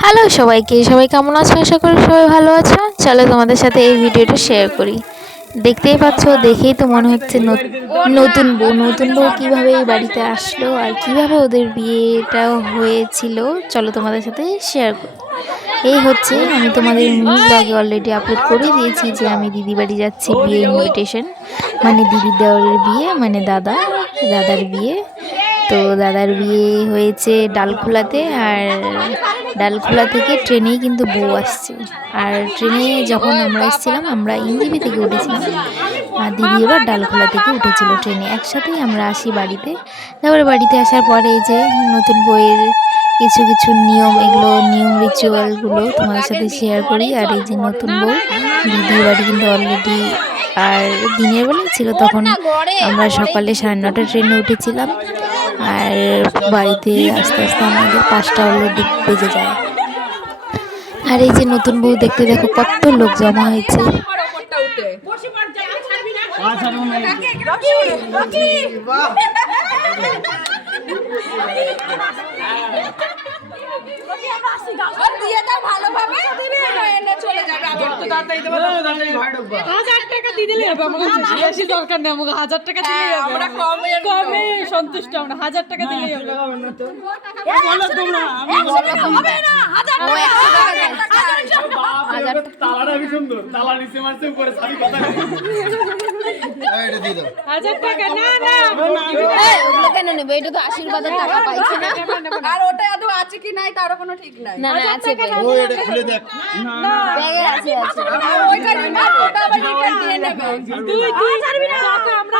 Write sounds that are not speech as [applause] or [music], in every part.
Hello সবাইকে, সবাই কেমন আছো? আশা করি সবাই ভালো আছো। চলো তোমাদের সাথে এই ভিডিওটা শেয়ার করি। দেখতেই পাচ্ছ, দেখেই তো মনে হচ্ছে নত- নতুন বউ। নতুন বউ কীভাবে এই বাড়িতে আসলো আর কীভাবে ওদের বিয়েটাও হয়েছিল, চলো তোমাদের সাথে শেয়ার করি। এই হচ্ছে, আমি তোমাদের আগে অলরেডি আপলোড করে দিয়েছি যে আমি দিদি বাড়ি যাচ্ছি বিয়ে ইনভিটেশন মানে দিদির দেওয়ারের বিয়ে মানে দাদা, দাদার বিয়ে। তো দাদার বিয়ে হয়েছে ডালখোলাতে আর ডালখোলা থেকে ট্রেনেই কিন্তু বউ আসছে। আর ট্রেনে যখন আমরা এসেছিলাম, আমরা ইঞ্জিবি থেকে উঠেছিলাম। আর দিদি এবার ডালখোলা থেকে উঠেছিল ট্রেনে। একসাথেই আমরা আসি বাড়িতে। তারপরে বাড়িতে আসার পরে যে নতুন বইয়ের কিছু কিছু নিয়ম, এগুলো নিয়ম রিচুয়ালগুলো তোমাদের সাথে শেয়ার করি। আর এই যে নতুন বউ, দিদির বাড়ি কিন্তু অলরেডি আর দিনের বেলা ছিল, তখন আমরা সকালে সাড়ে নটা ট্রেনে উঠেছিলাম। আর বাড়িতে আস্তে আস্তে আমাদের পাঁচটা হলো অলরেডি বেজে যায়। আর এই যে নতুন বউ দেখতে দেখো কত লোক জমা হয়েছে। হাজার টাকা দিয়ে দিলে হবে আমার বেশি দরকার নেই আমাকে হাজার টাকা দিলেই আমরা কমে কমে সন্তুষ্ট আমরা হাজার টাকা দিলে হবে। ছাবি কথা হাজার টাকা না না ওগুলো কেন নেবে এটা তো আশীর্বাদের টাকা পাইছে না আর ওটা আদৌ আছে কি নাই তারও কোনো ঠিক নাই না না আছে ব্যাগে আছে আছে ওইটা নিবে ওটা আবার রিটার্ন দিয়ে নেবে তুই তুই ছাড়বি না আমরা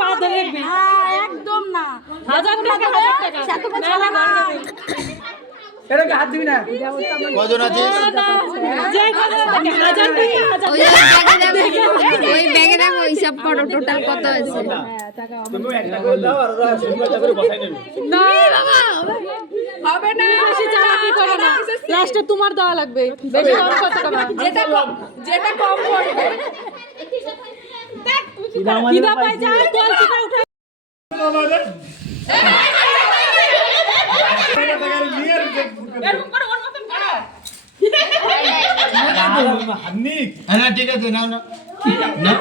পা ধরে একদম না হাজার টাকা হাজার টাকা না না না কজন যে হাজার ওই ব্যাগে দেখো হিসাব করো টোটাল কত আছে তুমি একটা করে দাও আর ওরা সুন্দর করে বসাই নেবে না হবে না বেশি চালাকি করো না লাস্টে তোমার দেওয়া লাগবে বেশি কম কত টাকা যেটা কম যেটা কম পড়বে পাই যায় কোয়ালিটিটা উঠে হ্যাঁ ঠিক আছে নাও না না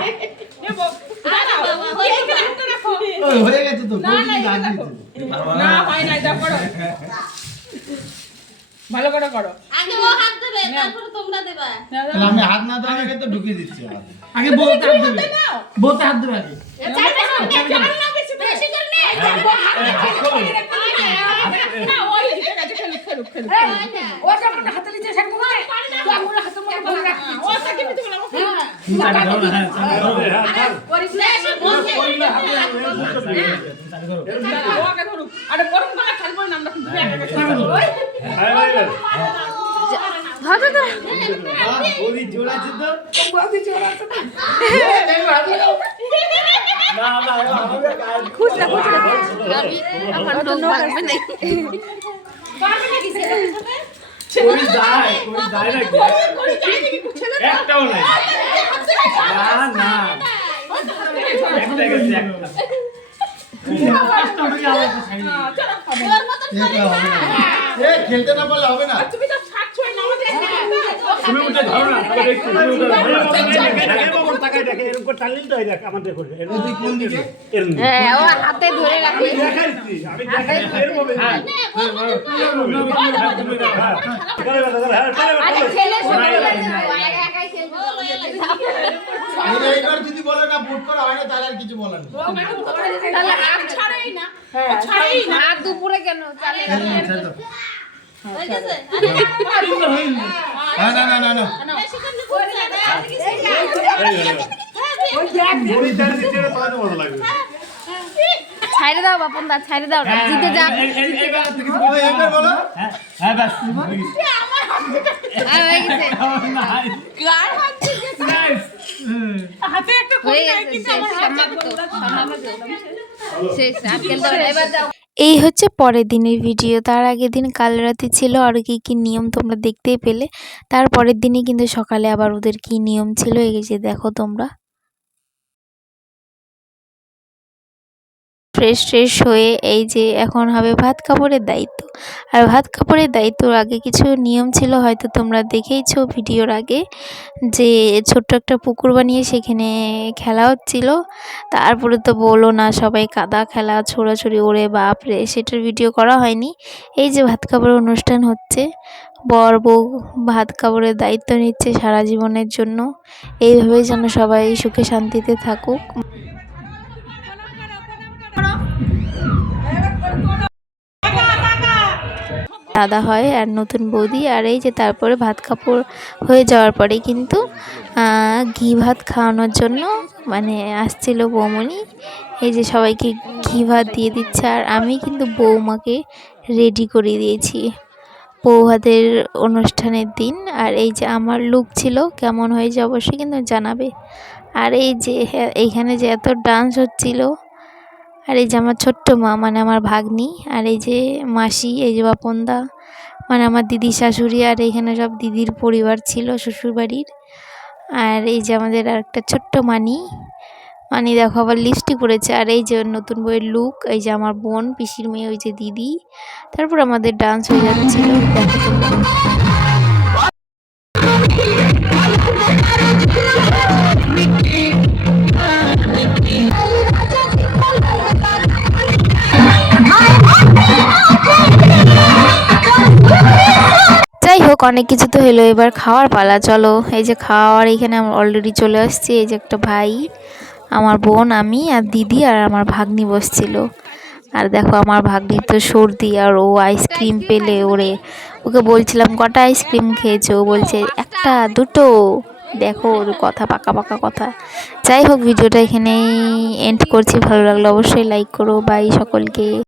হয়ে গেছে। না হয় হাত আমি হাত না দেওয়ার আগে তো ঢুকিয়ে দিচ্ছি। আগে বলতে হাত দেবে বলতে হাত দেবে আগে নে না খেলুক ও যখন হাতে নিচে সেরকম করে তো আঙুল হাতে মনে করে রাখি ও তাকে তুমি না আরে গরম করে খেলব না আমরা না না না লোক পারবে না একটাও নাই না না খেলতে না পারলে হবে না তুমি তো তুমি উঠে ধরো না হ্যাঁ হাতে ধরে রাখে হ্যাঁ যদি বলে না বুট করা হয় না তাহলে আর কিছু বলার না ছাড়েই না দুপুরে কেন চালে হ্যাঁ। হ্যাঁ, না না না না। ছাইরে দাও বাপন দা ছাইরে দাও। জিতে এবার বলো হ্যাঁ ব্যাস [laughs] আর হয়ে হাতে একটা শেষ না। এবার যাও। এই হচ্ছে পরের দিনের ভিডিও। তার আগের দিন কাল রাতে ছিল আর কি কি নিয়ম তোমরা দেখতেই পেলে। তার পরের দিনই কিন্তু সকালে আবার ওদের কি নিয়ম ছিল, এই যে দেখো তোমরা। ফ্রেশ ট্রেশ হয়ে এই যে এখন হবে ভাত কাপড়ের দায়িত্ব। আর ভাত কাপড়ের দায়িত্বর আগে কিছু নিয়ম ছিল, হয়তো তোমরা দেখেইছো ভিডিওর আগে, যে ছোট্ট একটা পুকুর বানিয়ে সেখানে খেলা হচ্ছিল তারপরে তো বলো না সবাই কাদা খেলা, ছোড়াছুড়ি, ওরে বাপরে সেটার ভিডিও করা হয়নি। এই যে ভাত কাপড়ের অনুষ্ঠান হচ্ছে, বর বউ ভাত কাপড়ের দায়িত্ব নিচ্ছে সারা জীবনের জন্য। এইভাবেই যেন সবাই সুখে শান্তিতে থাকুক। দাদা হয় আর নতুন বৌদি। আর এই যে তারপরে ভাত কাপড় হয়ে যাওয়ার পরে কিন্তু ঘি ভাত খাওয়ানোর জন্য মানে আসছিল বৌমনি এই যে সবাইকে ঘি ভাত দিয়ে দিচ্ছে আর আমি কিন্তু বৌমাকে রেডি করে দিয়েছি বউ ভাতের অনুষ্ঠানের দিন। আর এই যে আমার লুক ছিল কেমন হয়েছে অবশ্যই কিন্তু জানাবে। আর এই যে হ্যাঁ, এইখানে যে এত ডান্স হচ্ছিল আর এই যে আমার ছোট্ট মা মানে আমার ভাগ্নি, আর এই যে মাসি, এই যে বাপনদা মানে আমার দিদি শাশুড়ি, আর এখানে সব দিদির পরিবার ছিল শ্বশুরবাড়ির। আর এই যে আমাদের আর একটা ছোট্ট মানি মানি দেখো আবার লিপস্টিক পরেছে আর এই যে নতুন বইয়ের লুক এই যে আমার বোন, পিসির মেয়ে, ওই যে দিদি। তারপর আমাদের ডান্স হয়ে যাচ্ছিল। দেখো হোক অনেক কিছু তো হলো। এবার খাওয়ার পালা, চলো। এই যে খাওয়ার, এখানে আমরা অলরেডি চলে আসছি। এই যে একটা ভাই, আমার বোন, আমি আর দিদি আর আমার ভাগ্নি বসছিল। আর দেখো, আমার ভাগ্নি তো সর্দি আর ও আইসক্রিম পেলে ওরে। ওকে বলছিলাম, কটা আইসক্রিম খেয়েছো? ও বলছে, একটা, দুটো। দেখো, ওর কথা, পাকা পাকা কথা। যাই হোক ভিডিওটা এখানেই এন্ড করছি। ভালো লাগল অবশ্যই লাইক করো। বাই সকলকে।